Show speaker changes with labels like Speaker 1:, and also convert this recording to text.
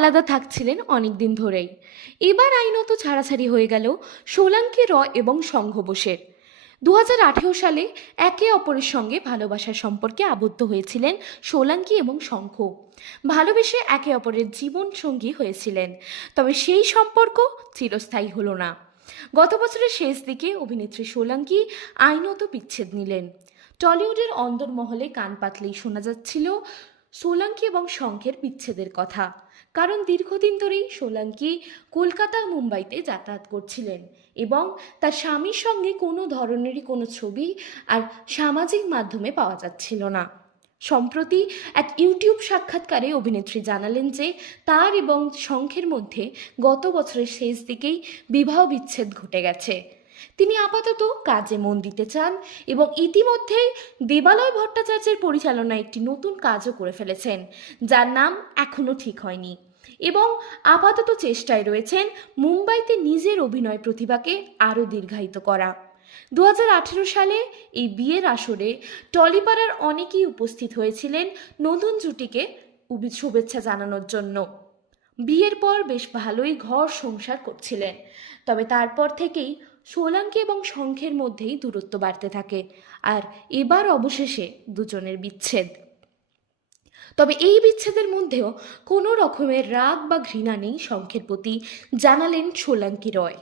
Speaker 1: আলাদা থাকছিলেন অনেকদিন ধরেই। এবার আইনত ছাড়াছাড়ি হয়ে গেল সোলাঙ্কি র এবং সংঘ বোসের দু সালে একে অপরের সঙ্গে ভালোবাসার সম্পর্কে আবদ্ধ হয়েছিলেন সোলাঙ্কি এবং শঙ্খ ভালোবেসে একে অপরের জীবন সঙ্গী হয়েছিলেন, তবে সেই সম্পর্ক চিরস্থায়ী হলো না। গত বছরের শেষ দিকে অভিনেত্রী সোলাঙ্কি আইনত বিচ্ছেদ নিলেন। টলিউডের অন্দরমহলে কান পাতলেই শোনা যাচ্ছিল সোলাঙ্কি এবং শঙ্খের বিচ্ছেদের কথা। কারণ দীর্ঘদিন ধরেই সোলাঙ্কি কলকাতা মুম্বাইতে যাতায়াত করছিলেন এবং তার স্বামীর সঙ্গে কোনো ধরনেরই কোনো ছবি আর সামাজিক মাধ্যমে পাওয়া যাচ্ছিল না। সম্প্রতি এক ইউটিউব সাক্ষাৎকারে অভিনেত্রী জানালেন যে, তার এবং শঙ্খের মধ্যে গত বছরের শেষ দিকেই বিবাহ বিচ্ছেদ ঘটে গেছে। তিনি আপাতত কাজে মন দিতে চান এবং ইতিমধ্যেই দেবালয় ভট্টাচার্যের পরিচালনায় একটি নতুন কাজও করে ফেলেছেন, যার নাম এখনও ঠিক হয়নি। এবং আপাতত চেষ্টায় রয়েছেন মুম্বাইতে নিজের অভিনয় প্রতিভাকে আরও দীর্ঘায়িত করা। দু হাজার আঠেরো সালে এই বিয়ের আসরে টলিপাড়ার অনেকেই উপস্থিত হয়েছিলেন নতুন জুটিকে শুভেচ্ছা জানানোর জন্য। বিয়ের পর বেশ ভালোই ঘর সংসার করছিলেন, তবে তারপর থেকেই সোলাঙ্কি এবং শঙ্খের মধ্যেই দূরত্ব বাড়তে থাকে। আর এবার অবশেষে দুজনের বিচ্ছেদ। তবে এই বিচ্ছেদের মধ্যেও কোনো রকমের রাগ বা ঘৃণা নেই শঙ্খের প্রতি, জানালেন সোলাঙ্কি রয়।